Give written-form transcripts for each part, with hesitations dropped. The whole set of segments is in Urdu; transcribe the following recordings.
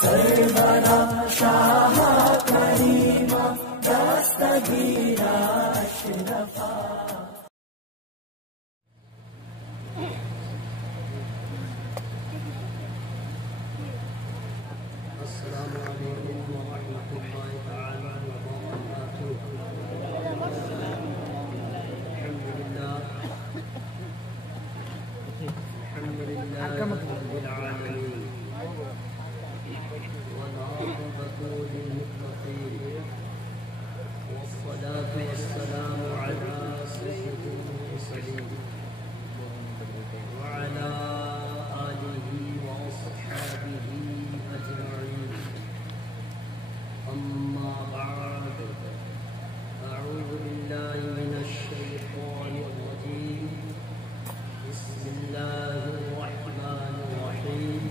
سرورا شاہ کریما دستگیرا اشرفا. السلام علیکم ورحمۃ اللہ تعالی وبرکاتہ. الحمد للہ رب العالمین والعاقبۃ للمتقین والصلاة والسلام علی سید المرسلین وعلی آلہ وأصحابہ أجمعين. أما بعد، أعوذ بالله من الشيطان الرجيم. بسم الله الرحمن الرحيم.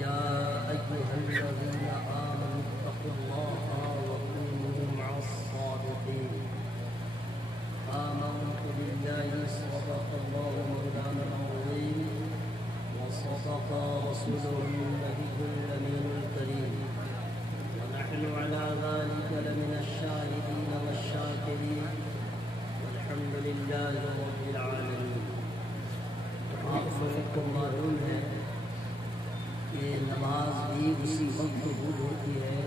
يا أيها الذين آمنوا اتقوا الله وكونوا مع الصادقين. آمنت بالله صدق الله مولانا العظيم وصدق رسوله النبي الأمين الكريم، ونحن على ذلك لمن الشاهدين والشاكرين، والحمد لله رب العالمين. آپ سب کو معلوم ہے کہ نماز بھی اسی وقت قبول ہوتی ہے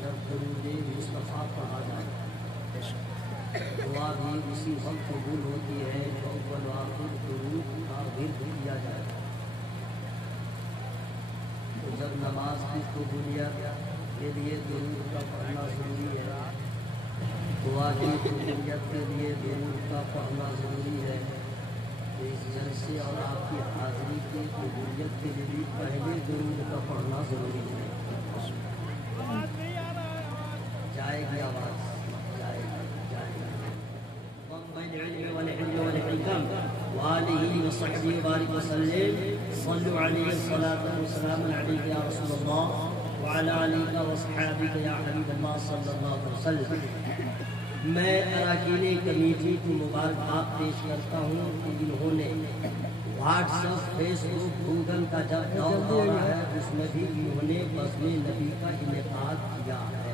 جب درود مصطفیٰ پڑھا جائے. دعا بھی اسی وقت قبول ہوتی ہے جو اول و آخر درود کا ورد کیا جائے. تو جب نماز کی قبولیت کے لیے درود کا پڑھنا ضروری ہے، دعا کی قبولیت کے لیے درود کا پڑھنا ضروری ہے، تو اس جلسے اور آپ کی حاضری کی قبولیت کے لیے بھی پہلے درود کا پڑھنا ضروری ہے. جائے گی آواز، جائے گی. وآلہ وصحبہ وبارک وسلم. صلوا علیہ الصلاۃ والسلام علیک یا رسول اللہ وعلی آلہ وصحبہ یا حبیب اللہ صلی اللہ علیہ وسلم. میں اراکین کمیٹی کو مبارکباد پیش کرتا ہوں کہ انہوں نے واٹس ایپ، فیس بک، گوگل کا جب دور رہا ہے اس میں بھی انہوں نے بزم نبی کا انعقاد کیا ہے.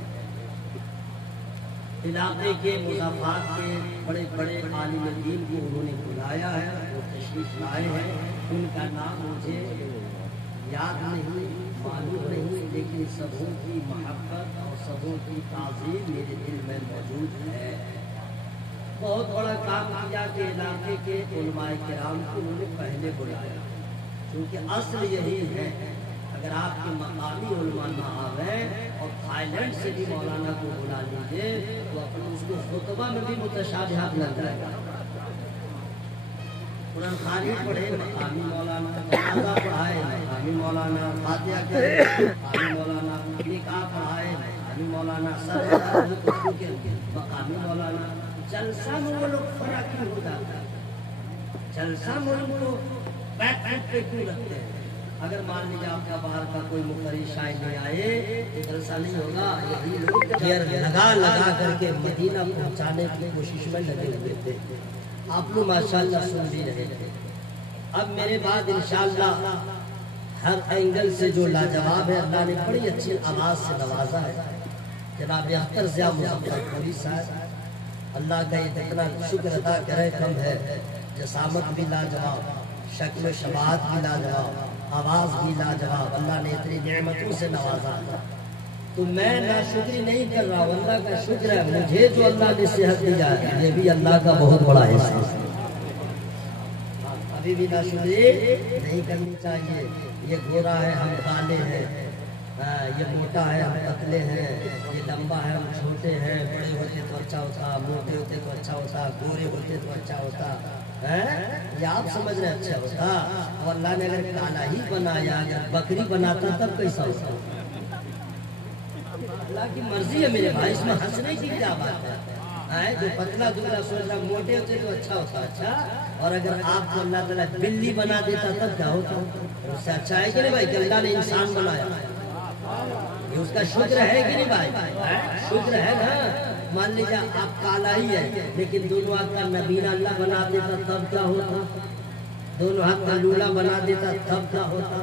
علاقے کے مضافات کے بڑے بڑے عالم دین کو انہوں نے بلایا ہے، وہ تشریف لائے ہیں. ان کا نام مجھے یاد نہیں، معلوم نہیں، لیکن سبوں کی محبت اور سبوں کی تعظیم میرے دل میں موجود ہے. بہت بڑا کام کیا کہ علاقے کے علماء کرام کو انہوں نے پہلے بلایا، کیونکہ اصل یہی ہے اگر آپ کے مقامی علماء نہ آئے اور تھائی لینڈ سے بھی مولانا کو بلا لیجیے تو اپنے اس کو خطبہ میں بھی متشابہات لگ جائے گا. قرآن خوانی پڑھے مقامی مولانا، جنازہ پڑھائے مقامی مولانا، فاتحہ کرے مقامی مولانا، نکاح پڑھائے مقامی مولانا، سر کے مقامی مولانا. جلسہ میں وہ لوگ فرق کیوں ہو جاتا ہے؟ جلسہ میں ان کو بیک پہ کیوں رکھتے ہیں؟ اگر مان لیجیے آپ کا باہر کا کوئی مقرری شاعر نہیں آئے تو جلسہ نہیں ہوگا. یہی لوگ لگا لگا کر کے مدینہ پہنچانے کی کوشش میں لگے ہوئے تھے. آپ لوگ ماشاءاللہ سن بھی رہے تھے. اب میرے بعد انشاءاللہ ہر اینگل سے جو لاجواب ہے، اللہ نے بڑی اچھی آواز سے نوازا ہے. جناب اختر ضیاء مظفر پوری صاحب، اللہ کا اتنا شکر ادا کرے کم ہے. جسامت بھی لاجواب، شکل و شباہت بھی لاجواب، آواز بھی لاجواب. اللہ نے اتنی نعمتوں سے نوازا ہے. تو میں ناشکری نہیں کر رہا ہوں، اللہ کا شکر ہے مجھے جو اللہ نے صحت دیا ہے، یہ بھی اللہ کا بہت بڑا احسان ہے. ابھی بھی ناشکری نہیں کرنی چاہیے. یہ گورا ہے ہم کالے ہیں، یہ موٹا ہے ہم پتلے ہیں، یہ لمبا ہے ہم چھوٹے ہیں، بڑے ہوتے تو اچھا ہوتا، موٹے ہوتے تو اچھا ہوتا، گورے ہوتے تو اچھا ہوتا. یہ آپ سمجھ رہے اچھا ہوتا. اور اللہ نے اگر کالا ہی بنایا، اگر بکری بناتا تب کیسا ہوتا؟ اللہ کی مرضی ہے میرے بھائی، اس میں ہنسنے کی کیا بات ہے؟ جو پتلا دبلا سوچ رہا موٹے ہوتے تو اچھا ہوتا. اچھا، اور اگر آپ کو اللہ تعالیٰ بلی بنا دیتا تب کیا ہوتا؟ اس سے اچھا ہے کہ نہیں بھائی کہ اللہ نے انسان بنایا؟ یہ اس کا شکر ہے کہ نہیں بھائی؟ شکر ہے نا. مان لیجیے آپ کالا ہی ہے لیکن دونوں ہاتھ کا نبینا اللہ بنا دیتا تب کیا ہوتا؟ دونوں ہاتھ کا لولا بنا دیتا تب کیا ہوتا؟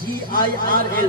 GIRL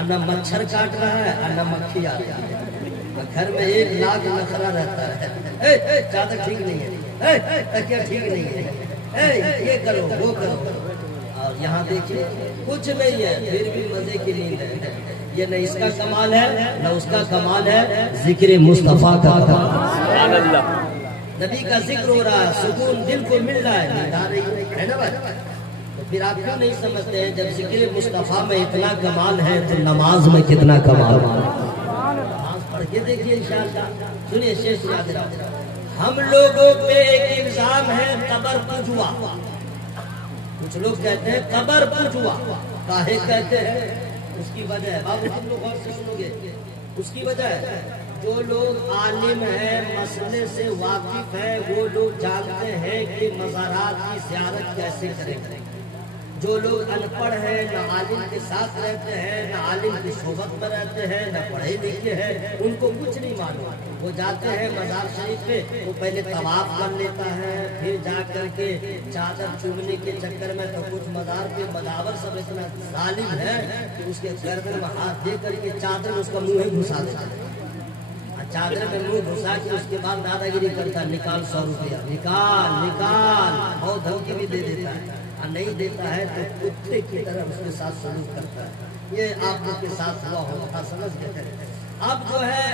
نہ مچھر کاٹ رہا ہے اور نہ مکھی آ رہی ہے. گھر میں ایک لاکھ نخرا رہتا ہے. چادر ٹھیک نہیں ہے, تکیہ ٹھیک نہیں ہے, یہ کرو وہ کرو. اور یہاں دیکھیے کچھ نہیں ہے پھر بھی مزے کی نیند ہے. یہ نہ اس کا کمال ہے نہ اس کا کمال ہے, ذکر مصطفیٰ کا کمال. نبی کا ذکر ہو رہا ہے, سکون دل کو مل رہا ہے, نیند آ رہی ہے نا بھائی. تو پھر آپ کیوں نہیں سمجھتے ہیں جب ذکر مصطفیٰ میں اتنا کمال ہے تو نماز میں کتنا کمال ہے. نماز پڑھ کے دیکھیے انشاءاللہ. سنیے شیخ یاد رہا, ہم لوگوں پہ ایک الزام ہے قبر پوجوا. کچھ لوگ کہتے ہیں قبر پوجوا. کاہے کہتے ہیں؟ اس کی وجہ ہے, بابو تم لوگ غور سے سنو گے, اس کی وجہ ہے جو لوگ عالم ہیں, مسئلے سے واقف ہیں, وہ لوگ جانتے ہیں کہ مزارات کی زیارت کیسے کریں. جو لوگ ان پڑھ ہیں, نہ عالم کے ساتھ رہتے ہیں, نہ عالم کی صحبت میں رہتے ہیں, نہ پڑھے لکھے ہیں, ان کو کچھ نہیں معلوم. وہ جاتے ہیں مزار شریف پہ, وہ پہلے طواف کر لیتا ہے, پھر جا کر کے چادر چومنے کے چکر میں تو کچھ مزار پہ مداور سب اتنا ظالم ہے کہ اس کے گردن میں ہاتھ دے کر کے چادر اس کا منہ ہی گھسا دیتا ہے. چادر میں منہ گھسا کے اس کے بعد دادا گیری کرتا, نکال 100 روپیہ, نکال نکال, اور دھمکی بھی دے دیتا ہے. نہیں دیتا ہے تو کتے کی طرح اس کے ساتھ سلوک کرتا ہے. یہ آپ لوگ کے ساتھ ہوا ہوتا, سمجھ گئے. اب جو ہے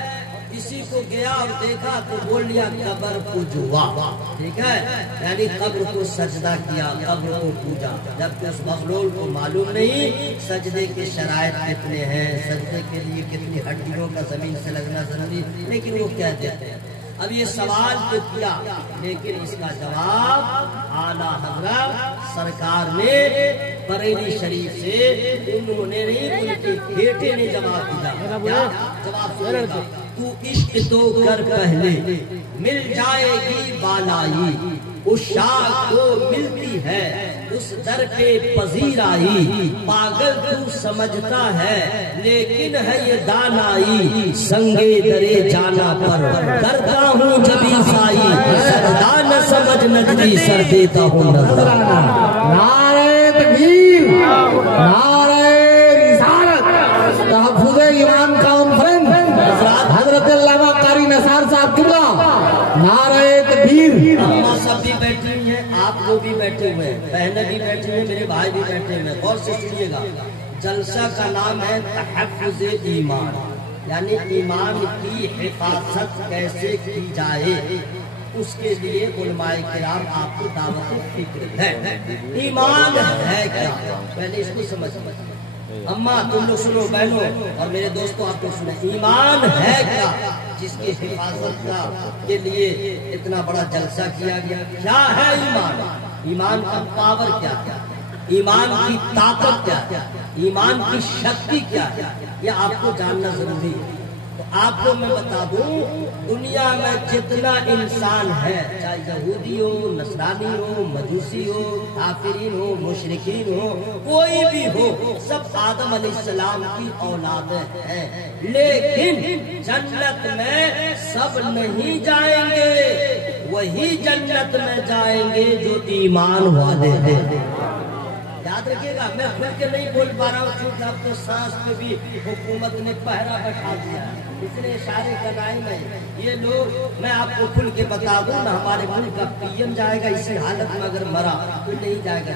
کسی کو گیا اور دیکھا تو بول لیا قبر پوجوا. ٹھیک ہے, یعنی قبر کو سجدہ کیا, قبر کو پوجا, جبکہ اس مخلوق کو معلوم نہیں سجدے کے شرائط کتنے ہیں, سجدے کے لیے کتنی ہڈیوں کا زمین سے لگنا ضروری, لیکن وہ کہہ دیتے ہیں. اب یہ سوال تو کیا, لیکن اس کا جواب اعلیٰ حضرت سرکار نے بریلی شریف سے, انہوں نے نہیں, ان کے بیٹے نے جواب دیا. کیا جواب سنے گا, تو عشق تو کر پہلے مل جائے گی بالائی, اس شاہ کو ملتی ہے اس در پہ پذیر آئی. پاگل تو سمجھتا ہے لیکن ہے یہ دانائی, سنگے درے جانا پر کرتا ہوں جبھی سائی, سردا نہ سمجھ نجدی سر دیتا ہوں نظر. نعرہ تکبیر, نعرہ رسالت, تحفظ ایمان کانفرنس, حضرت علامہ قاری نثار صاحب قبلہ, نعرہ تکبیر. اماں سب بھی بیٹھی ہوئی ہیں, آپ لوگ بھی بیٹھے ہوئے ہیں, بہنیں بھی بیٹھی ہوئی ہیں, میرے بھائی بھی بیٹھے ہوئے ہیں. غور سے سنیے گا, جلسہ کا نام ہے تحفظ ایمان, یعنی ایمان کی حفاظت کیسے کی جائے, اس کے لیے علماء کرام آپ کو دعوت فکر ہے. ایمان ہے کیا, پہلے اس کو سمجھ. اماں تم لوگ سنو, بہنوں اور میرے دوستوں آپ لوگ سنو, ایمان ہے کیا جس کی حفاظت کے لیے اتنا بڑا جلسہ کیا گیا. کیا ہے ایمان, ایمان کا پاور کیا ہے, ایمان کی طاقت کیا ہے, ایمان کی شکتی کیا ہے, یہ آپ کو جاننا ضروری ہے. تو آپ کو میں بتا دوں, دنیا میں جتنا انسان ہے, چاہے یہودی ہو, نصرانی ہو, مجوسی ہو, کافرین ہو, مشرکین ہو, کوئی بھی ہو, سب آدم علیہ السلام کی اولادیں ہیں. لیکن جنت میں سب نہیں جائیں گے, وہی جنت میں جائیں گے جو ایمان والے ہیں. یاد رکھیے گا, میں کھل کے نہیں بول پا رہا ہوں کیونکہ اب تو سانس پہ بھی حکومت نے پہرا بٹھا دیا, اس نے اشارے کرائے میں. یہ لوگ, میں آپ کو کھل کے بتا دوں نا, ہمارے ملک کا پی ایم جائے گا اسی حالت میں اگر مرا تو نہیں جائے گا,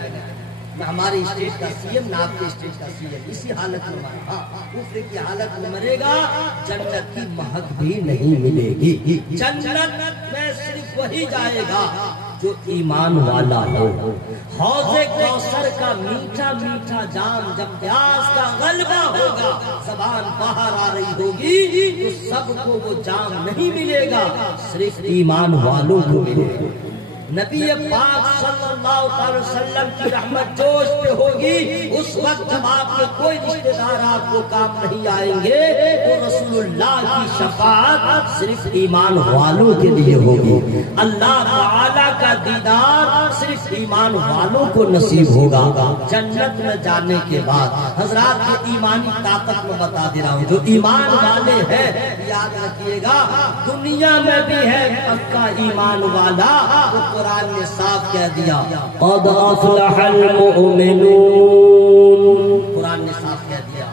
نہ ہماری اسٹیٹ کا سی ایم, نہ آپ کے اسٹیٹ کا سی ایم, اسی حالت میں مرا. ہاں, کفر کی حالت میں مرے گا, جنت کی مہک بھی نہیں ملے گی. جنت میں صرف وہی جائے گا جو ایمان والا ہو. حوض کوثر کا میٹھا میٹھا جام جب پیاس کا غلبہ ہوگا, زبان باہر آ رہی ہوگی, تو سب کو وہ جام نہیں ملے گا, صرف ایمان والوں کو ملے گا. نبی پاک صلی اللہ علیہ وسلم کی رحمت جوش پہ ہوگی, اس وقت جب آپ کے کوئی رشتہ دار آپ کو کام نہیں آئیں گے, تو رسول اللہ کی شفاعت صرف ایمان والوں کے لیے ہوگی. اللہ تعالی کا دیدار صرف ایمان والوں کو نصیب ہوگا. جنت میں جانے کے بعد حضرات کی ایمانی طاقت میں بتا دے رہا ہوں, جو ایمان والے ہیں یاد رکھیے گا, دنیا میں بھی ہے پکا ایمان والا. قرآن نے صاف کہہ دیا, قد افلح المؤمنون, قرآن نے صاف کہہ دیا,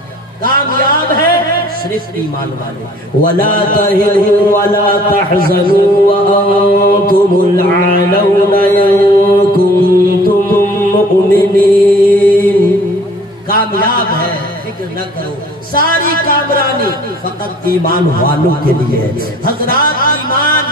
کامیاب ہے صرف ایمان والے. وَلَا تَهِنُوا وَلَا تَحْزَنُوا وَأَنْتُمُ الْأَعْلَوْنَ إِن كُنتُم مُؤْمِنِينَ. کامیاب ہے فکر نہ کرو. ساری کامرانی فقط ایمان والوں کے لیے. حضرات ایمان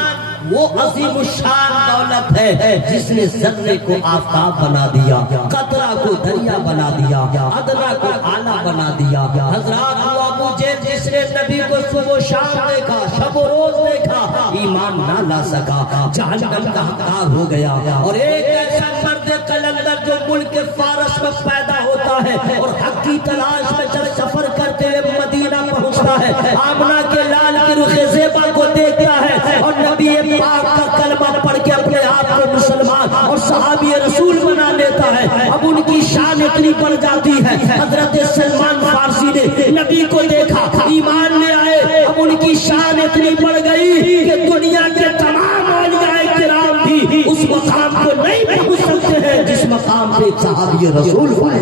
وہ عظیم الشان دولت ہے جس نے ذرے کو آفتاب بنا دیا, قطرہ کو دریا بنا دیا, ادنا کو آلہ بنا دیا. حضرات وہ ابو جہل جس نے نبی کو صبح و شام دیکھا, شب و روز دیکھا, ایمان نہ لا سکا, جہنم کا حقدار ہو گیا. اور ایک ایسا مرد قلندر جو ملک فارس میں پیدا ہوتا ہے اور حق کی تلاش میں جب سفر کرتے ہوئے مدینہ پہنچتا ہے, آمنہ کے لال کی رخ زیبا کو دیکھتا ہے اور نبی پاک کا کلمہ پڑھ کے اپنے آپ کو مسلمان اور صحابی رسول بنا لیتا ہے. اب ان کی شان اتنی بڑھ جاتی ہے, حضرت سلمان فارسی نے نبی کو دیکھا, ایمان لے آئے. اب ان کی شان اتنی بڑھ گئی کہ دنیا کے تمام اولیاء کرام بھی اس مقام کو نہیں پہنچ سکتے ہیں جس مقام پہ صحابی رسول پائے.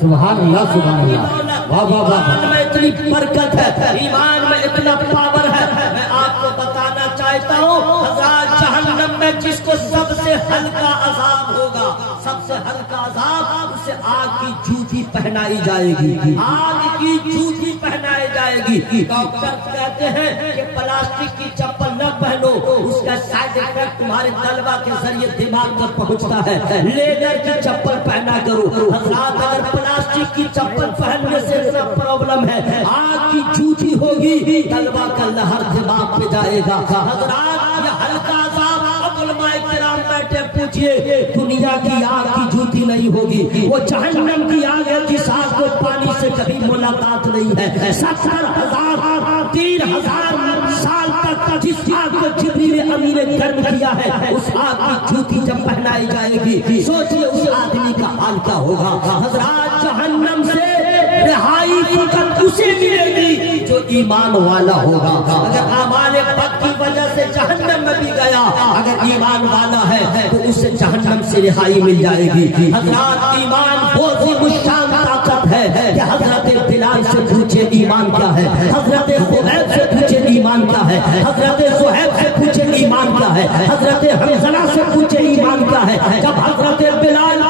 سبحان اللہ سبحان اللہ. ایمان میں اتنی برکت ہے, ایمان میں اتنا پاور ہے. میں آپ کو بتانا چاہتا ہوں حضرات, جہنم میں جس کو سب سے ہلکا عذاب ہوگا, سب سے ہلکا عذاب, اسے آگ کی جوتی پہنائی جائے گی, آگ کی جوتی پہنائی جائے گی. ڈاکٹر کہتے ہیں کہ پلاسٹک کی چپل نہ پہنو, اس کا سائیڈ افیکٹ تمہارے طلبہ کے ذریعے دماغ تک پہنچتا ہے. لیدر کی چپل پہنا کرو. حضرات اگر پلاسٹک کی چپل پہننے سے پرابلم ہے, آگ کی جوتی ہوگی, طلبہ کا لہر دماغ پہ جائے گا. حضرات یہ ہلکا عذاب, علماء کرام بیٹھے پوچھئے, دنیا کی آگ کی جوتی نہیں ہوگی, وہ جہنم کی آگ ہے جس آگ کو پانی سے کبھی ملاقات نہیں ہے. 70,000 3,000 سال تک جس آگ کو جبریل امین نے گرم کیا ہے, اس آگ کی جوتی جب پہنائی جائے گی, سوچئے اس آدمی کا حال کیا ہوگا. حضرات جہنم سے رہائی فقط اسے ملے گی جو ایمان والا ہوگا. اگر اعمال بد کی وجہ سے جہنم میں بھی گیا, اگر ایمان والا ہے تو اسے جہنم سے رہائی مل جائے گی. حضرات ایمان بہت ہی مشان طاقت ہے کہ حضرت بلال سے پوچھے ایمان کیا ہے, حضرت خبیب سے پوچھے ایمان کیا ہے, حضرت صہیب سے پوچھے ایمان کیا ہے, حضرت حنظلہ سے پوچھے ایمان کیا ہے. جب حضرت بلال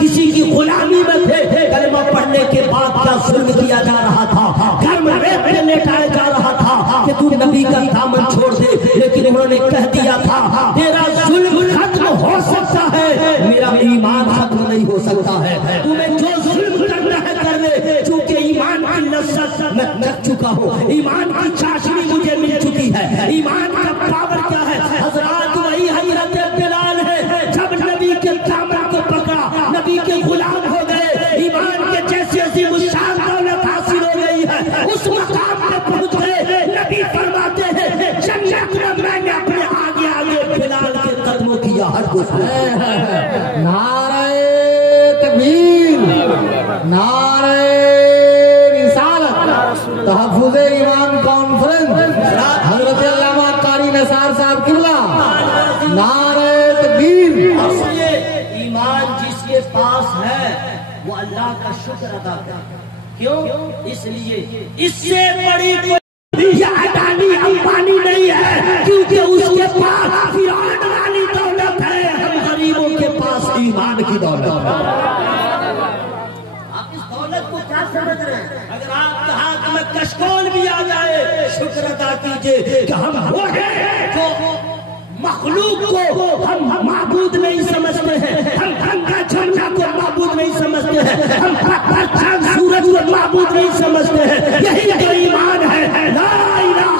کسی کی غلامی میں تھے, کلمہ پڑھنے کے بعد کیا ظلم کیا جا رہا تھا, گھر میں ریت میں لٹایا جا رہا تھا کہ تو نبی کا دامن چھوڑ دے, لیکن انہوں نے کہہ دیا تھا تیرا ظلم ختم ہو سکتا ہے, میرا ایمان ختم نہیں ہو سکتا ہے. تمہیں جو ظلم کرنا ہے کر لے, چونکہ ایمان کی لذت میں چکھ چکا ہوں, ایمان کی چاشنی مجھے مل چکی ہے. ایمان کا پاور کیا ہے حضرات, وہی حضرت بلال ہے جب نبی کے دامن کو پکڑا, نبی کے غلام ہو گئے, ایمان کے جیسی عظیم الشان دولت حاصل ہو گئی ہے, اس مقام پہ پہنچ گئے. نبی فرماتے ہیں جنت میں میں نے اپنے آگے آگے بلال کے قدموں کی آہٹ کو سنا. نعرہ تکبیر, نعرہ رسالت, تحفظ ایمان کانفرنس, حضرت علامہ قاری نثار صاحب قبلہ, نعرہ تکبیر. ایمان جس کے پاس ہے وہ اللہ کا شکر ادا کرے. کیوں؟ اس لیے اس سے بڑی یہ اڈانی امبانی نہیں ہے, کیونکہ اس کے پاس فرعون والی دولت ہے, ہم غریبوں کے پاس ایمان کی دولت ہے. آپ اس دولت کو کیا سمجھ رہے ہیں؟ اگر آپ کے ہاتھ میں کشکول بھی آ جائے, شکر ادا کیجئے کہ ہم وہ ہیں جو مخلوق کو ہم معبود نہیں سمجھتے ہیں, ہم گنگا جمنا کو معبود نہیں سمجھتے ہیں, ہم چاند سورج کو معبود نہیں سمجھتے ہیں. یہی تو ایمان ہے. لا الہ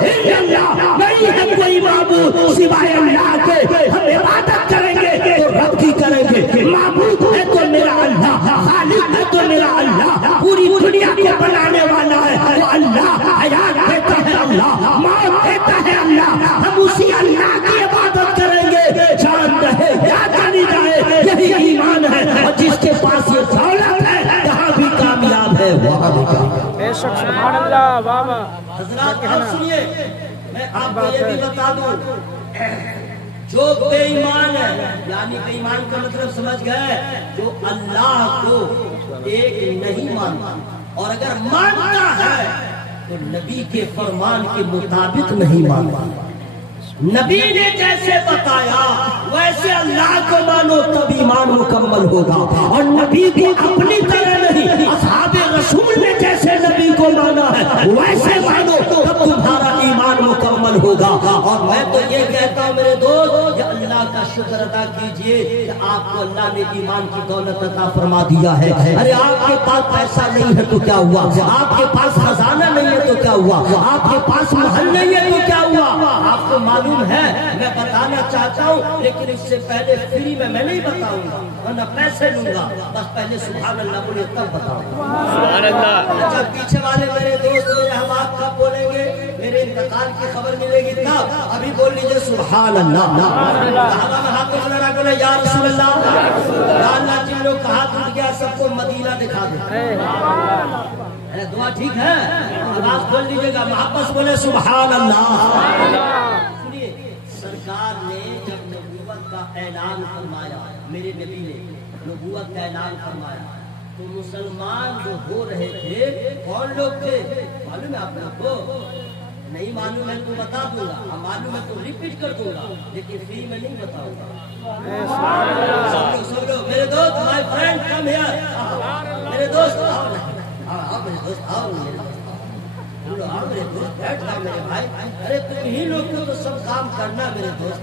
الا اللہ, نہیں ہے کوئی معبود سوائے اللہ کے. ہم عبادت کریں گے تو رب کی کریں گے, معبود ہے تو میرا اللہ, خالق ہے تو میرا اللہ, پوری دنیا کو بنانے والا ہے وہ اللہ, حیات دیتا ہے اللہ, موت دیتا ہے اللہ. ہم اسی اللہ کی عبادت کریں گے, جان رہے یا جانی جائے. یہی ایمان ہے, اور جس کے پاس یہ دولت ہے جہاں بھی کامیاب ہے وہاں بھی کامیاب. بے شک سبحان اللہ. بابا حضرات آپ سنیے, میں آپ کو یہ بھی بتا دوں, جو بے ایمان ہے, یعنی بے ایمان کا مطلب سمجھ گئے, جو اللہ کو ایک نہیں مانتا, اور اگر مانتا ہے تو نبی کے فرمان کے مطابق نہیں مانتا. نبی نے جیسے بتایا ویسے اللہ کو مانو تب ایمان مکمل ہوگا. اور نبی کو اپنی طرح نہیں، اصحاب رسول نے جیسے نبی کو مانا ہے ویسے مانو تب تمہارا ایمان مکمل ہوگا. اور میں تو یہ کہتا ہوں میرے دوست، کہ اللہ کا شکر ادا کیجئے کہ آپ کو اللہ نے ایمان کی دولت عطا فرما دیا ہے. ارے آپ کے پاس پیسہ نہیں ہے تو کیا ہوا، آپ کے پاس خزانہ نہیں ہے تو کیا ہوا، آپ کے پاس محل نہیں ہے تو کیا ہوا. آپ کو معلوم ہے، میں بتانا چاہتا ہوں لیکن اس سے پہلے فری میں نہیں بتاؤں گا ورنہ پیسے لوں گا. بس پہلے سبحان اللہ بولے تب بتاؤں گا. سبحان اللہ. جب پیچھے والے میرے دوست میرے احباب کب بولیں گے، میرے انتقال کی خبر ملے گی تب. ابھی بول لیجیے سبحان اللہ. یا رسول اللہ، یا اللہ جن لوگ کا ہاتھ اٹھ گیا سب کو مدینہ دکھا دے. دعا ٹھیک ہے، آواز کھول لیجیے گا، محبت سے بولے سبحان اللہ. سرکار نے جب نبوت کا اعلان فرمایا، میرے نبی نے نبوت کا اعلان فرمایا تو مسلمان جو ہو رہے تھے کون لوگ تھے معلوم ہے آپ لوگ کو؟ نہیں معلوم ہے تو بتا دوں گا، معلوم ہے تو ریپیٹ کر دوں گا لیکن فری میں نہیں بتاؤں گا. سب لوگ میرے دوست، مائی فرینڈ کم ہیئر، میرے دوست آؤ، میرے دوست آؤ، میرے دوست بیٹھ جاؤ میرے بھائی. ارے تم ہی لوگ کو تو سب کام کرنا میرے دوست.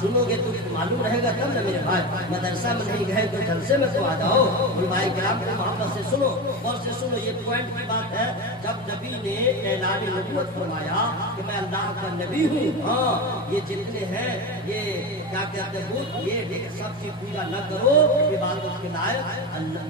سنو گے تو معلوم رہے گا تب نا میرے بھائی. مدرسہ میں نہیں گئے تو جلسے میں تو آ جاؤ. بھائی کرام کو محبت سے سنو اور سے سنو، یہ پوائنٹ کی بات ہے. جب نبی نے اعلان نبوت فرمایا کہ میں اللہ کا نبی ہوں، ہاں یہ جتنے ہیں یہ کیا کہتے ہیں، یہ سب کی پوجا نہ کرو، عبادت کے لائق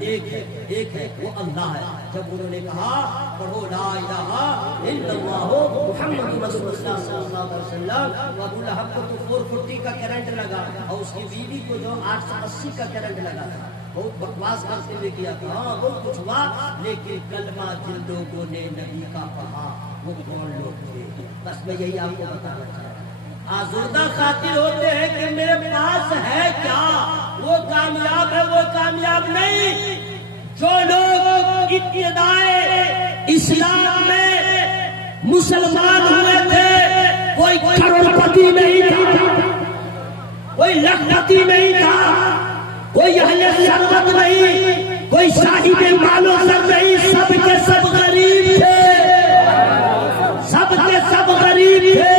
ایک ہے وہ اللہ ہے. جب انہوں نے کہا پڑھو لا الہ الا اللہ محمد رسول اللہ صلی اللہ علیہ وسلم، ابو لہب کو تو 440 کا کرنٹ لگا اور اس کی بیوی کو جو 880 کا کرنٹ لگا تھا. بہت بکواس کرتے ہوئے کیا تھا، ہاں بہت کچھ ہوا، لیکن کلمہ جن لوگوں نے نبی کا پڑھا وہ کون لوگ تھے؟ بس میں یہی آپ کو بتانا چاہتا ہوں. آزردہ خاطر ہوتے ہیں کہ میرے پاس ہے کیا، وہ کامیاب ہے، وہ کامیاب نہیں. جو لوگ ابتدائے اسلام میں مسلمان ہوئے تھے کوئی کروڑپتی نہیں تھا، کوئی لکھپتی نہیں تھا، کوئی اہل ثروت نہیں، کوئی صاحب مال و زر نہیں، سب کے سب غریب تھے، سب کے سب غریب تھے.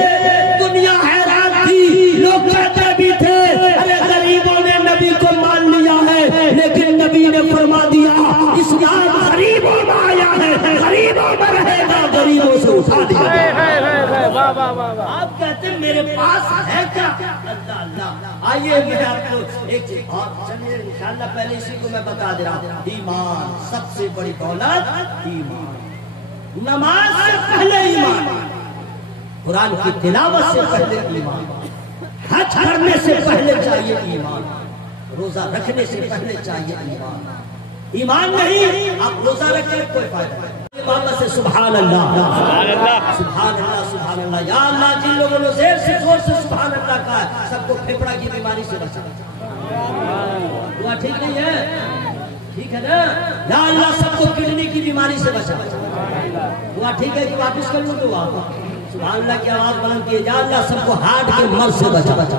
دنیا حیران تھی، لوگ کہتے بھی تھے ارے غریبوں نے نبی کو مان لیا ہے، لیکن نبی نے فرما دیا اسلام غریبوں میں آیا ہے، غریبوں میں رہے گا، غریبوں سے اٹھا دیا. آپ کہتے ہیں میرے پاس ہے کیا؟ اللہ اللہ. آئیے میں آپ کو ایک چیز اور چلیے انشاءاللہ پہلے اسی کو میں بتا دے رہا ہوں. ایمان سب سے بڑی دولت ایمان. نماز سے پہلے ایمان، قرآن کی تلاوت سے پہلے ایمان، حج کرنے سے پہلے چاہیے ایمان، روزہ رکھنے سے پہلے چاہیے ایمان. ایمان نہیں آپ روزہ رکھیں کوئی فائدہ نہیں. بابا سے سبحان اللہ سبحان اللہ سبحان اللہ سبحان اللہ. یا اللہ جن لوگوں نے زیر سے زور سے سبحان اللہ کہا ہے سب کو پھیپڑا کی بیماری سے بچا. دعا ٹھیک نہیں ہے؟ ٹھیک ہے نا؟ یا اللہ سب کو کڈنی کی بیماری سے بچا. دعا ٹھیک ہے کہ واپس کر لوں دعا. سبحان اللہ کی آواز بلند کی. یا اللہ سب کو ہارٹ کے مرض سے بچا.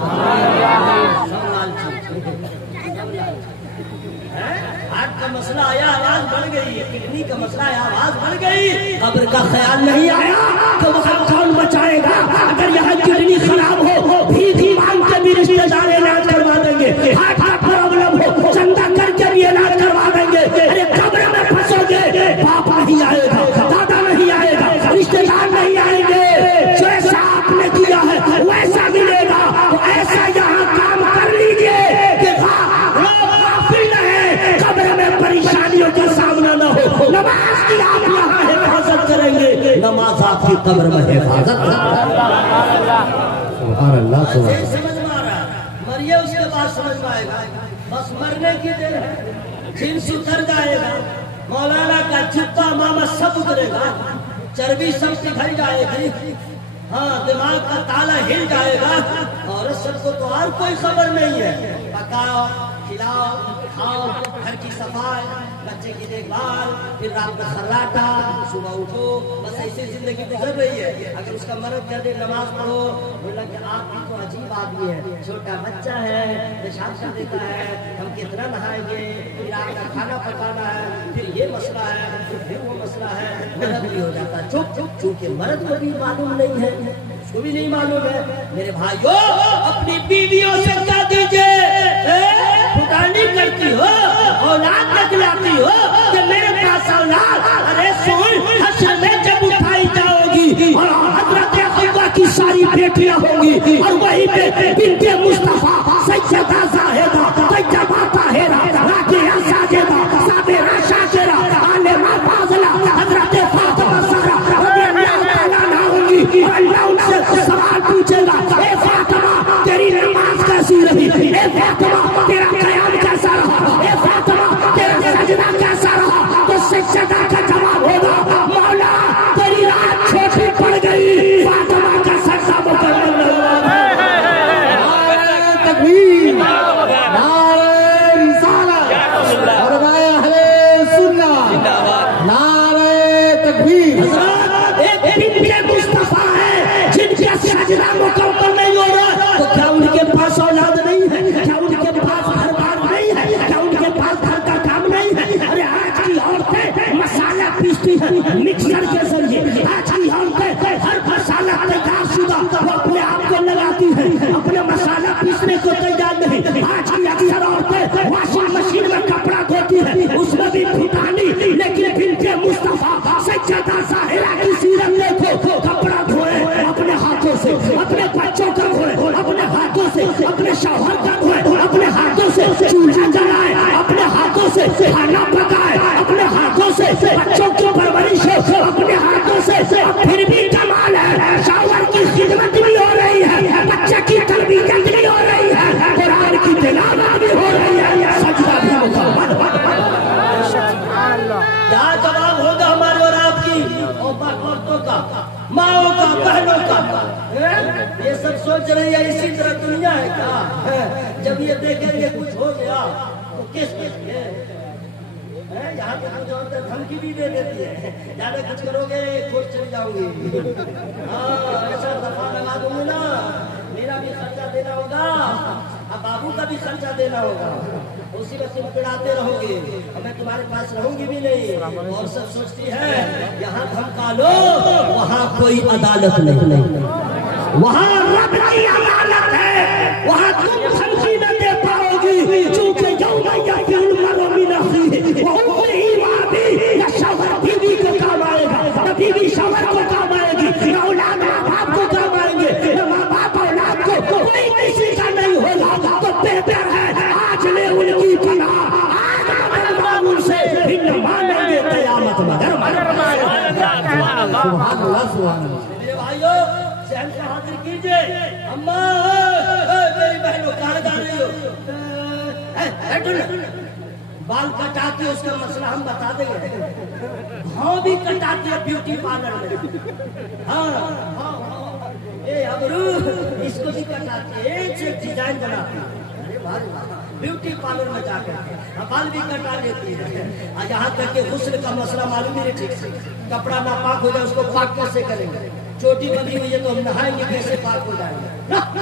ہارٹ کا مسئلہ آیا آواز بڑھ گئی، کڈنی کا مسئلہ آیا آواز بڑھ گئی، قبر کا خیال نہیں آیا تو وہاں کون بچائے گا؟ اگر یہاں کڈنی خراب ہو بھی مانگ کے بھی رشتے دار علاج کروا دیں گے، ہارٹ کا پرابلم ہو چندہ کر کے بھی علاج کروا دیں گے. ارے قبر میں پھنسو گے، باپ نہیں آئے گا، دادا نہیں آئے گا، رشتے دار نہیں آئیں گے. جیسا آپ نے کیا ہے ویسا ملے گا. تو ایسا یہاں کام کر لیجیے کہ پریشانیوں کا سامنا نہ ہو. نماز کی آپ یہاں حفاظت کریں گے، نماز آپ کی قبر میں حفاظت. سبحان اللہ سبحان اللہ. سمجھ میں آ رہا ہے؟ مریے اس کے بعد سمجھ میں آئے گا. بس مرنے کی دیر ہے، جنس اتر جائے گا، مولانا کا جبہ ماما سب اترے گا، چربی سب پگھل جائے گی، ہاں دماغ کا تالا ہل جائے گا. اور سب کو تو اور کوئی خبر نہیں ہے. پکاؤ کھلاؤ کھاؤ، گھر کی صفائی، بچے کی دیکھ بھال، پھر رات میں خراٹا، صبح اٹھو، بس ایسی زندگی گزر رہی ہے. اگر اس کا مرد کر دے نماز پڑھو، بولا کہ آپ کی تو عجیب آدمی ہے، چھوٹا بچہ ہے، پیشاب کر دیتا ہے، ہم کتنا نہائیں گے، پھر رات کا کھانا پکانا ہے، پھر یہ مسئلہ ہے، پھر وہ مسئلہ ہے، مرد بھی ہو جاتا ہے چپ چپ. چونکہ مرد کو بھی معلوم نہیں ہے، اس کو بھی نہیں معلوم ہے. میرے بھائیو، اپنی بیویوں سے کہہ دیجئے پٹانی کرتی ہو، اولاد نکلاتی ہو کہ میرے پاس اولاد. ارے سن، حشر میں جب اٹھائی جاؤ گی اور حضرت حوا کی ساری بیٹیاں ہوں گی اور وہی پہ بنت مصطفیٰ، سیدہ زاہدہ، طیبہ طاہرہ، راقیہ ساجدہ، صابرہ شاکرہ، عالمہ فاضلہ، حضرت فاطمہ زہرا رضی اللہ تعالیٰ عنہا ہوں گی. اللہ ان سے سوال پوچھے گا، اے فاطمہ تیری نماز کیسی رہی، اے فاطمہ تیرا قیام کیسا رہا، اے فاطمہ تیرا سجدہ کیسا رہا. تو سجدہ کا جواب ہوگا، مولا تیری رات چھوٹی پڑ گئی، فاطمہ کا سجدہ مکمل نہیں ہوا. نعرہ تکبیر، نعرہ رسالت، اور اہل سنت، نعرہ تکبیر. ایک بنت مصطفیٰ ہے جن کا سجدہ مکمل نہیں ہو رہا، تو کیا ان کے پاس اولاد نہیں ہے؟ کیا ان کے پاس گھر بار نہیں ہے؟ کیا ان کے پاس گھر کا کام نہیں ہے؟ ارے آج کی عورتیں مسالہ پیستی ہیں مکسر کے ذریعے. آج کی عورتیں ہر مسالہ تیار شدہ وہ اپنے آپ کو لگاتی ہیں، اپنے مسالہ پیسنے کو تیار نہیں. آج کی اکثر عورتیں واشنگ مشین میں کپڑا دھوتی ہیں، اس میں بھی پھٹانی. لیکن بنت مصطفیٰ سیدہ زاہرہ کی سیرت دیکھو، کپڑا دھوئے اپنے ہاتھوں سے، اپنے بچوں کا دھوئے اپنے ہاتھوں سے، اپنے شوہر کا دھوئے اپنے ہاتھوں سے، چولہا جلائے اپنے ہاتھوں سے، کھانا پکائے اپنے ہاتھوں سے، بچوں کی پرورش اپنے ہاتھوں سے. پھر بھی کمال ہے، شوہر کی خدمت بھی ہو رہی ہے، بچے کی تربیت بھی ہو رہی ہے، قرآن کی تلاوت بھی ہو رہی ہے، سجدہ بھی مکمل. کیا جواب ہوگا ہمارے اور آپ کی عورتوں کا، ماؤں کا، بہنوں کا؟ یہ سب سوچ رہی ہے اسی طرح دنیا ہے کیا؟ جب یہ دیکھیں گے کچھ ہو گیا تو کس یہاں پہ کچھ عورتیں دھمکی بھی دے دیتی ہے، زیادہ کچھ کرو گے خود چل جاؤں گی. ہاں ایسا دفعہ لگا دوں گی نا، میرا بھی خرچہ دینا ہوگا، اب بابو کا بھی خرچہ دینا ہوگا، اسی میں تم پڑاتے رہو گے اور میں تمہارے پاس رہوں گی بھی نہیں. اور سب سوچتی ہے یہاں دھمکا لو، وہاں کوئی عدالت نہیں، وہاں رب کی عدالت ہے، وہاں تم دھمکی نہ دے پاؤ گی. چونکہ یوم یفر المرء من اخیہ وامہ وابیہ، نہ شوہر بیوی کو کام آئے گا، نہ بیوی شوہر کو کام آئے گی، نہ اولاد ماں باپ کو کام آئیں گے، نہ ماں باپ اولاد کو، کوئی کسی کا نہیں ہوگا. تو بہتر ہے آج لے ان کی پناہ، آج مدد مانگ ان سے، پھر مانیں گے قیامت مگر سبحان اللہ، سبحان اللہ. میرے بھائیو سہن سے حاضر کیجئے. اماں میری بہنوں کہاں جا رہی ہو؟ بال کٹاتی ہے، اس کا مسئلہ ہم بتا دیں گے. بھاؤں بھی کٹاتی ہے بیوٹی پارلر میں. ہاں اے ابرو اس کو بھی کٹاتی ہے، ایک سے ایک ڈیزائن بناتی ہے. بیوٹی پارلر میں جا کر بال بھی کٹا لیتی ہے. یہاں تک کہ غسل کا مسئلہ معلوم نہیں ٹھیک سے، کپڑا ناپاک ہو جائے اس کو پاک کیسے کریں گے؟ چوٹی بندی ہوئی ہے تو ہم نہائیں گے کیسے پاک ہو جائیں گے؟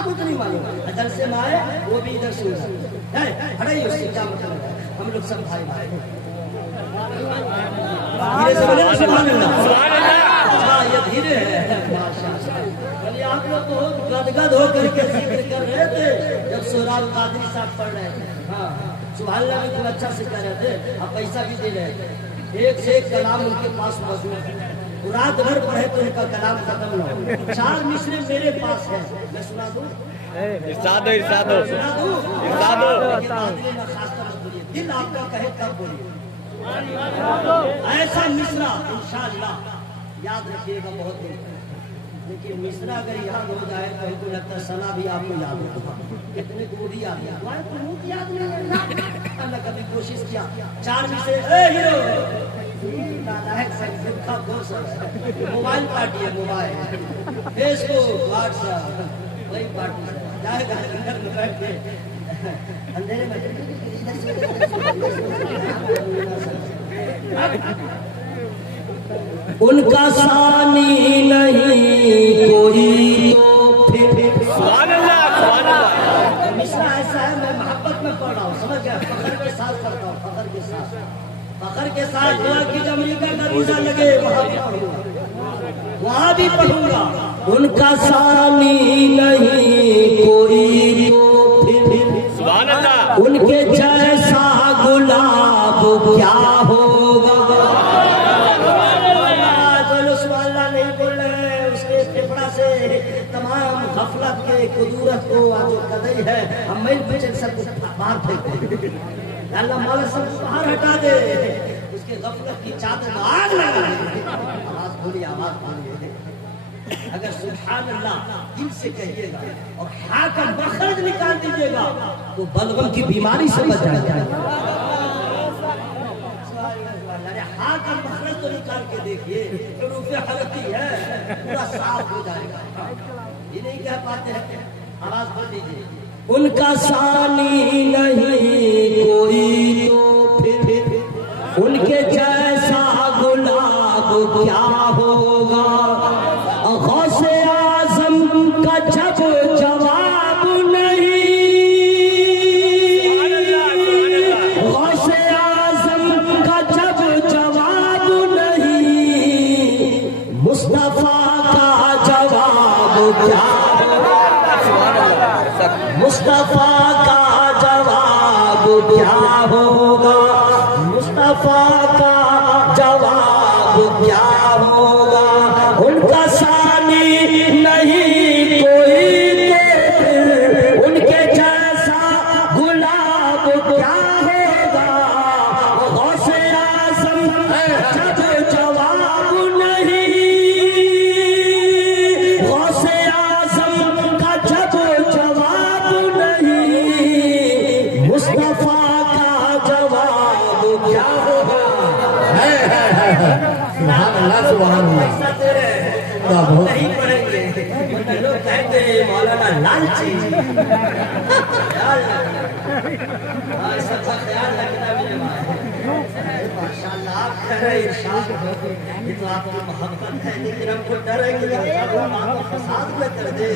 کچھ نہیں معلوم. ادھر سے نہ آئے وہ بھی ادھر سے ہو جائے. ہٹائیے اس سے کیا مطلب ہے؟ ہم لوگ سب بھائی بھائی. دھیرے سے بولے سبحان اللہ. ہاں یہ دھیرے ہے ماشاء اللہ. آپ لوگ بہت گدگد ہو کر کے ذکر کر رہے تھے جب سہراب قادری صاحب پڑھ رہے تھے. ہاں سبحان اللہ بھی خوب اچھا سے کہہ رہے تھے، آپ پیسہ بھی دے رہے تھے. ایک سے ایک کلام ان کے پاس موجود ہے، رات بھر پڑھے تو ان کا کلام ختم نہ ہو. 4 مصرے میرے پاس ہے، میں سنا دوں؟ ارشاد ہو، ارشاد ہو، سنا دوں؟ ارشاد ہو. خاص طرح سے بولیے، دل آپ کا کہے تب بولیے. ایسا مصرا انشاءاللہ یاد رکھیے گا بہت دن. لیکن مصرا اگر یاد ہو جائے تو ہم کو لگتا ہے سنا بھی آپ کو یاد ہوگا. کتنے کو بھی یاد ہے، یاد نہیں ہے. اللہ کبھی کوشش کیا 4 مصرے. اے ہیرو موبائل پارٹی ہے، موبائل فیس بک واٹس ایپ وہی پارٹی جائے گا اندر میں بیٹھ کے اندھیرے میں ان کا ثانی نہیں کوئی تو پھر سبحان اللہ سبحان اللہ. مصرع ایسا ہے میں محبت میں پڑھ رہا ہوں سمجھ گیا فخر کے ساتھ پڑھتا ہوں فخر کے ساتھ دعا کی جب امریکہ کا ویزا لگے وہاں بھی پڑھوں گا. ان کا ثانی نہیں کوئی تو پھر سبحان اللہ. ان کے جیسا گلاب کیا ہوگا. نہیں بول رہے ہیں اس کے ٹپڑا سے تمام غفلت کے قدورت کو آج قدئی ہے ہم میل پیچھے سب کو باہر پھینکتے ہیں. اللہ مولا سب کو باہر ہٹا دے اس کے غفلت کی چادر میں آگ لگا دے. آواز بولی اگر سبحان اللہ دل سے کہیے گا اور ہا کا مخرج نکال دیجیے گا تو بلغم کی بیماری سے بچ جائے گا. ہا کا مخرج تو نکال کے دیکھیے حروف حلقی ہے پورا صاف ہو جائے گا. یہ نہیں کہہ پاتے ہیں آواز بول دیجیے. ان کا ثانی نہیں کوئی تو پھر ان کے جیسا گلاب کیا ہوگا. غوث اعظم کا جب جواب نہیں غوث اعظم کا جب جواب نہیں مصطفیٰ کا جواب کیا مصطفیٰ کا جواب کیا ہوگا. مصطفیٰ کا جواب کیا ہوگا. ان کا ثانی نہیں کوئی تو ان کے جیسا گلاب کیا ہوگا. غوث اعظم جب جواب نہیں غوث اعظم کا جب جواب نہیں مصطفیٰ کا جواب کیا ہوگا. سبحان اللہ سبحان اللہ. نہیں پڑھیں گے لوگ کہیں گے مولانا لالچی ایسا خیال رکھنا بھی ماشاء اللہ آپ کہہ رہے ارشاد یہ تو آپ کی محبت ہے لیکن ہم کو ڈر ہے کہ فساد میں کر دے.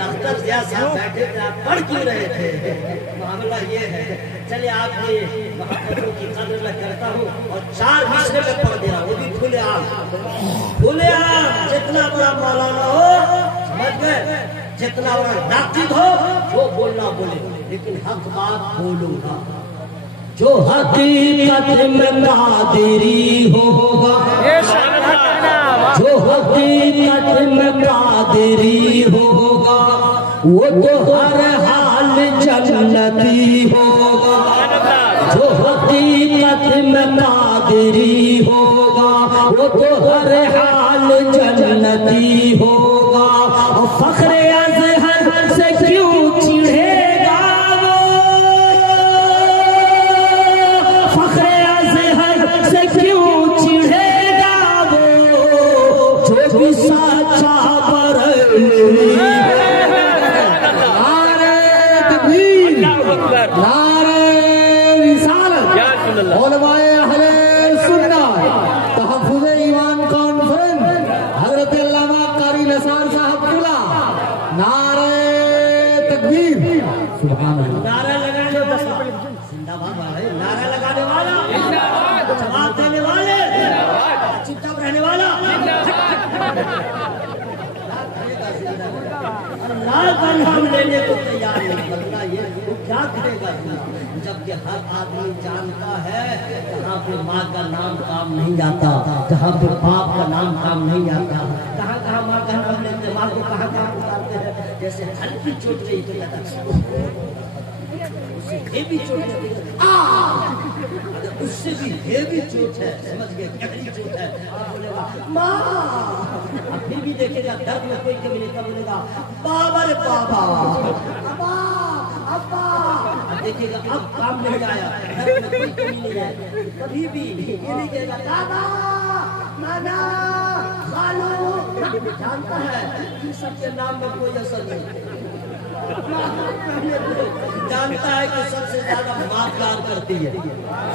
اختر ضیاء صاحب بیٹھے تھے آپ پڑھ کیوں رہے تھے. معاملہ یہ ہے چلے آپ کی محبتوں کی قدر میں کرتا ہوں اور 4 مصرے میں پڑھ دے رہا ہوں وہ بھی کھلے عام جتنا بڑا مولانا ہو سمجھ گئے جتنا بڑا ناقد ہو وہ بولنا بولے لیکن حق بات بولوں گا. جو حقیقت میں قادری ہوگا جو حقیقت میں قادری ہوگا وہ تو ہر حال جنتی ہوگا. جو حقیقت میں قادری ہوگا وہ تو ہر حال جنتی ہوگا. فخر ازہر سے کیوں چڑھے گا فخر ازہر سے کیوں چڑھے گا وہ جو بھی سچا بریلوی. علماء اہل سنت تحفظ ایمان کانفرنس حضرت علامہ قاری نثار صاحب قبلہ نعرہ تکبیر. سبحان اللہ. نعرہ لگانے والا زندہ باد والے نعرہ لگانے والا جواب دینے والے چپ چاپ رہنے والا اللہ کا نام لینے کو تیار نہیں. بدلا یہ وہ کیا کرے گا جبکہ ہر آدمی جانتا ہے جہاں پہ ماں کا نام کام نہیں آتا جہاں پہ باپ کا نام کام نہیں آتا کہاں کہاں ماں کا نام لیتے ماں کو کہاں کہاں اتارتے ہیں. جیسے ہلکی چوٹ رہی تو کہتا اس سے ہیوی چوٹ ہے اگر اس سے بھی ہیوی چوٹ ہے سمجھ گئے گہری چوٹ ہے آپ بولے گا ماں اب پھر بھی دیکھے گا درد میں کوئی کمی نہیں بولے گا بابا رے بابا ابا ابا دیکھیے گا اب کام نہیں آیا درد میں کوئی کمی نہیں ہے. کبھی بھی یہ نہیں کہے گا دادا نانا خالو جانتا ہے ان سب کے نام میں کوئی اثر نہیں. جانتا ہے کہ سب سے زیادہ ماں پیار کرتی ہے،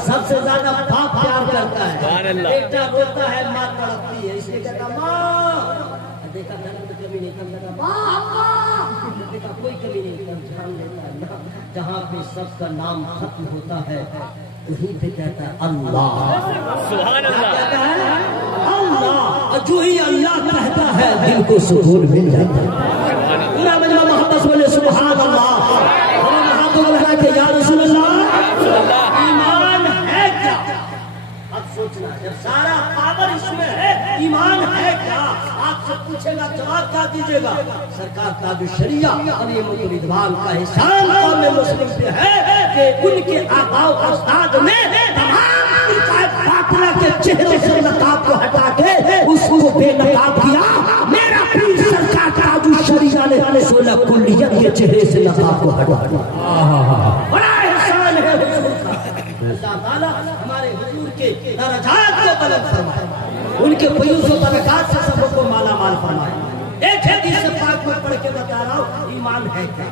سب سے زیادہ باپ پیار کرتا ہے، بیٹا روتا ہے ماں تڑپتی ہے، اس لیے کہتا ماں، دیکھا گھر میں کمی نہیں کرتا، ماں دیکھا کوئی کمی نہیں کرتا، جہاں پہ سب کا نام ختم ہوتا ہے وہیں پہ کہتا ہے اللہ، سبحان اللہ، کہتا ہے اللہ، اور جو ہی اللہ کہتا ہے دل کو سکون مل جاتا ہے۔ پورا مجمع محبت بولے سبحان اللہ، کہ یا رسول اللہ ایمان ہے کیا؟ اب سوچنا جب سارا پاور اس میں ہے ایمان ہے کیا؟ آپ سے پوچھے گا جواب کیا دیجیے گا؟ سرکار تاج الشریعہ اور یہ رضوان کا احسان قوم مسلم پہ ہے کہ ان کے آباء و اجداد نے تمام باطلہ کے چہرے سے نقاب کو ہٹا کے اس کو بے نقاب کیا۔ میرا پیر سرکار تاج الشریعہ نے 16 کلیت کے چہرے سے نقاب کو ہٹا دیا۔ بڑا احسان ہے اللہ تعالیٰ ہمارے حضور کے درجات کو بلند فرمائے، ان کے فیوض و برکات سے سب کو مالا مال فرمائے۔ ایک حدیث پاک میں پڑھ کے بتا رہا ہوں ایمان ہے کیا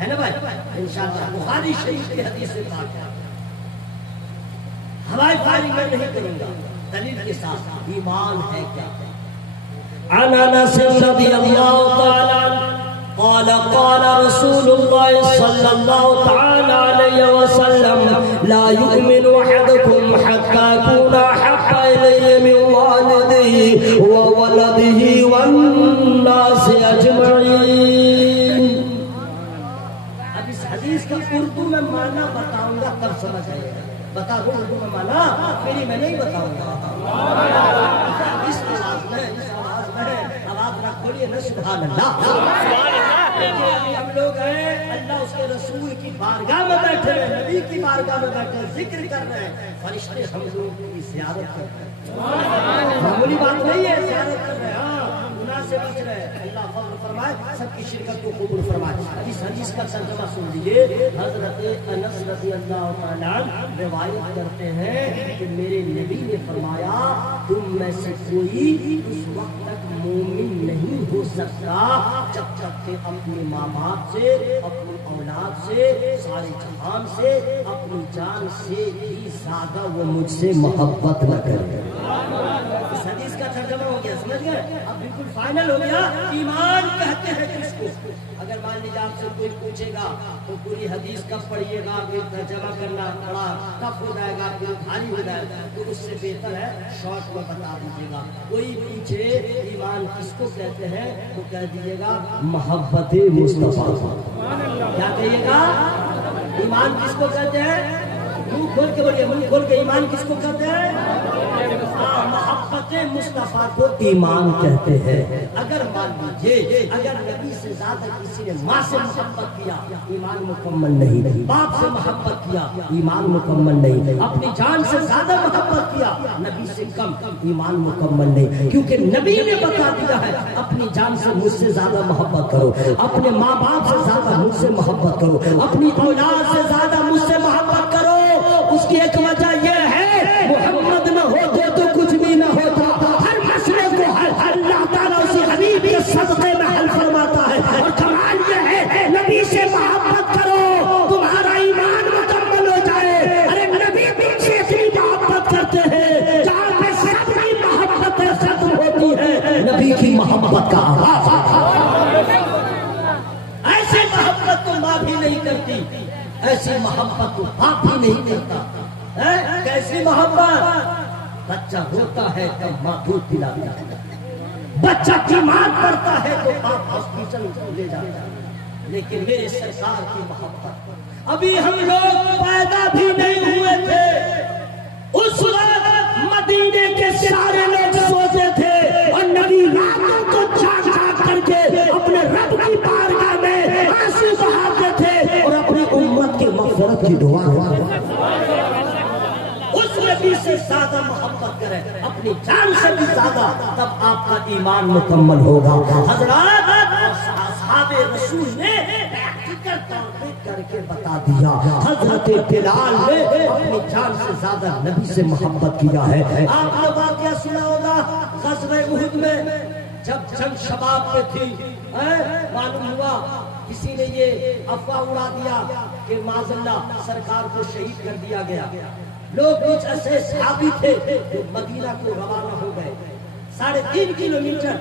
ہے نا بھائی؟ انشاءاللہ بخاری شریف کی حدیث پاک ہے، ہوائی فائرنگ میں نہیں کروں گا، دلیل کے ساتھ ایمان ہے کیا؟ عن انس رضی اللہ تعالی عنہ قال قال رسول الله صلى الله تعالى عليه وسلم لا يؤمن احدكم حتى يكون احب اليه من والده وولده والناس اجمعين۔ اب اس حدیث کا اردو میں معنی بتاؤں گا تب سمجھ آئے گا، بتا دو اردو میں معنی، میری میں نہیں بتاؤں گا، اس آواز میں آواز نہ کھولیے نا، سبحان اللہ۔ ہم لوگ ہیں اللہ اس کے رسول کی بارگاہ میں بیٹھے ہیں، نبی کی بارگاہ میں بیٹھے ہیں، ذکر کر رہے ہیں، فرشتے ہم لوگوں کی زیارت کر رہے ہیں، معمولی بات نہیں ہے، زیارت کر رہے ہیں، ہاں گناہ سے بچ رہے ہیں، اللہ فضل فرمائے، سب کی شرکت کو قبول فرمائے۔ اس حدیث کا ترجمہ سن لیجیے، حضرت انس رضی اللہ عنہ روایت کرتے ہیں کہ میرے نبی نے فرمایا تم میں سے کوئی اس وقت تک مومن نہیں ہو سکتا جب تک کہ اپنے ماں باپ سے، اپنی اولاد سے، سارے جہان سے، اپنی جان سے بھی زیادہ وہ مجھ سے محبت نہ کرے۔ اس حدیث کا ترجمہ ہو گیا، سمجھ گئے؟ اب بالکل فائنل ہو گیا، ایمان کہتے ہیں کس کو؟ اگر مان لیجیے آپ سے کوئی پوچھے گا تو پوری حدیث کب پڑھیے گا، پھر ترجمہ کرنا بڑا ٹف ہو جائے گا، پھر بھاری ہو جائے گا، تو اس سے بہتر ہے شارٹ میں بتا دیجیے گا۔ کوئی پوچھے ایمان کس کو کہتے ہیں تو کہہ دیجیے گا محبت مصطفیٰ۔ کیا کہیے گا؟ ایمان کس کو کہتے ہیں؟ منہ کھول کے بولیے، منہ کھول کے، ایمان کس کو کہتے ہیں؟ محبت مصطفیٰ کو ایمان کہتے ہیں۔ اگر مان لیجیے اگر نبی سے زیادہ کسی نے ماں سے محبت کیا ایمان مکمل نہیں، باپ سے محبت کیا ایمان مکمل نہیں، اپنی جان سے زیادہ محبت کیا نبی سے کم ایمان مکمل نہیں، کیونکہ نبی نے بتا دیا ہے اپنی جان سے مجھ سے زیادہ محبت کرو، اپنے ماں باپ سے زیادہ مجھ سے محبت کرو، اپنی اولاد سے زیادہ مجھ سے محبت کرو۔ اس کی ایک وجہ یہ ہے محمد نہ ہوتے تو کچھ بھی نہ ہوتا، ہر مسئلے کو اللہ تعالیٰ اسی حبیب کے صدقے میں حل فرماتا ہے، اور کمال یہ ہے نبی سے محبت کرو تمہارا ایمان مکمل ہو جائے۔ ارے نبی سے اتنی محبت کرتے ہیں جہاں پہ سب کی محبتیں ختم ہوتی ہے نبی کی محبت کا آغاز۔ ایسی محبت تو ماں بھی نہیں کرتی، ایسی محبت تو باپ بھی نہیں کرتا۔ کیسی محبت؟ بچہ ہوتا ہے تو ماں دودھ پلاتا ہے، بچہ بیمار پڑتا ہے تو باپ ہاسپٹل لے جاتا ہے، لیکن میرے سرکار کی محبت ابھی ہم لوگ پیدا بھی نہیں ہوئے تھے اس وقت مدینے کے سارے لوگ سوتے تھے، اور نبی راتوں کو جاگ جاگ کر کے اپنے رب کی بارگاہ میں آنسو بہاتے تھے اور اپنی امت کی مغفرت کی دعا کرتے تھے۔ اس نبی سے زیادہ محبت کریں، اپنی جان سے بھی زیادہ، تب آپ کا ایمان مکمل ہوگا۔ حضرات اصحاب رسول نے کر کے بتا دیا، حضرت بلال نے اپنی جان سے زیادہ نبی سے محبت کیا ہے۔ آپ نے واقعہ سنا ہوگا غزوہ احد میں جب جنگ شباب پہ تھی، معلوم ہوا کسی نے یہ افواہ اڑا دیا کہ معاذ اللہ سرکار کو شہید کر دیا گیا. لوگ کچھ ایسے صحابی تھے جو مدینہ کو روانہ ہو گئے. 3.5 کلومیٹر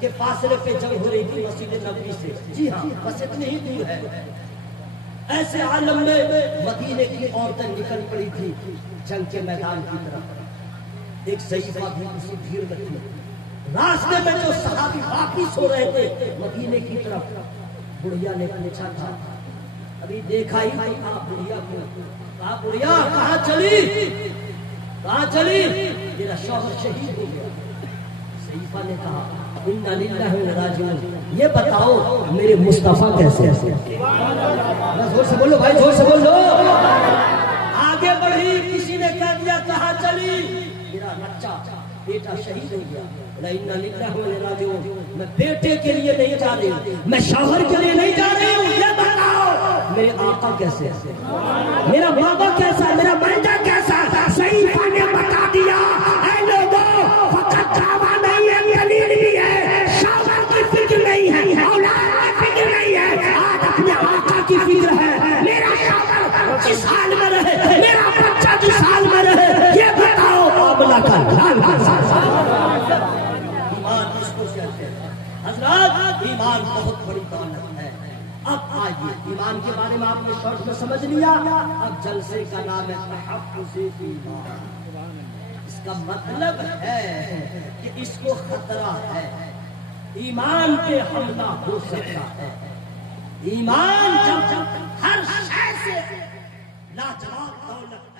کے فاصلے پہ جنگ ہو رہی تھی مسجد نبوی سے. جی ہاں بس اتنی ہی دور ہے. ایسے عالم میں مدینے کی عورتیں نکل پڑی تھی جنگ کے میدان کی طرف. ایک صحیفہ بھی اسی بھیڑ میں تھی. راستے میں جو صحابی واپس ہو رہے تھے مدینے کی طرف, بڑھیا نے پوچھا تھا, ابھی دیکھا ہی نہیں تھا بڑھیا کو. کہا بڑھیا کہاں چلی؟ میرا شوہر شہید ہو گیا. صحیفہ نے کہا انا للہ و انا راجعون. یہ بتاؤ میرے مصطفیٰ کیسے ہیں؟ زور سے بولو بھائی, زور سے بولو. آگے بڑھی, کسی نے کہہ دیا کہاں چلی؟ میرا بچہ بیٹا شہید ہو گیا. انا للہ و انا راجعون. میں بیٹے کے لیے نہیں جا رہی ہوں, میں شوہر کے لیے نہیں جا رہی ہوں. یہ بتاؤ میرے آقا کیسے ہے, میرا بابا کیسا ہے, میرا بیٹا کیسا ہے؟ صحیفہ نے بتا دیا اے لوگوں فقط دعویٰ نہیں ہے, دلیل بھی ہے. شوہر کی فکر نہیں ہے, اولاد کی فکر نہیں ہے, آج اپنے آقا کی فکر ہے. میرا شوہر کس حال میں رہے, میرا بچہ کس حال میں رہے, یہ بتاؤ. معاملہ کا لال ایمان اس کو کہتے ہیں حضرات. ایمان بہت بڑی دولت ہے. اب آئیے ایمان کے بارے میں آپ نے شارٹ میں سمجھ لیا. اب جلسے کا نام ہے تحفظ ایمان. اس کا مطلب ہے کہ اس کو خطرہ ہے, ایمان پہ حملہ ہو سکتا ہے. ایمان جب ہر شے سے لاجواب دولت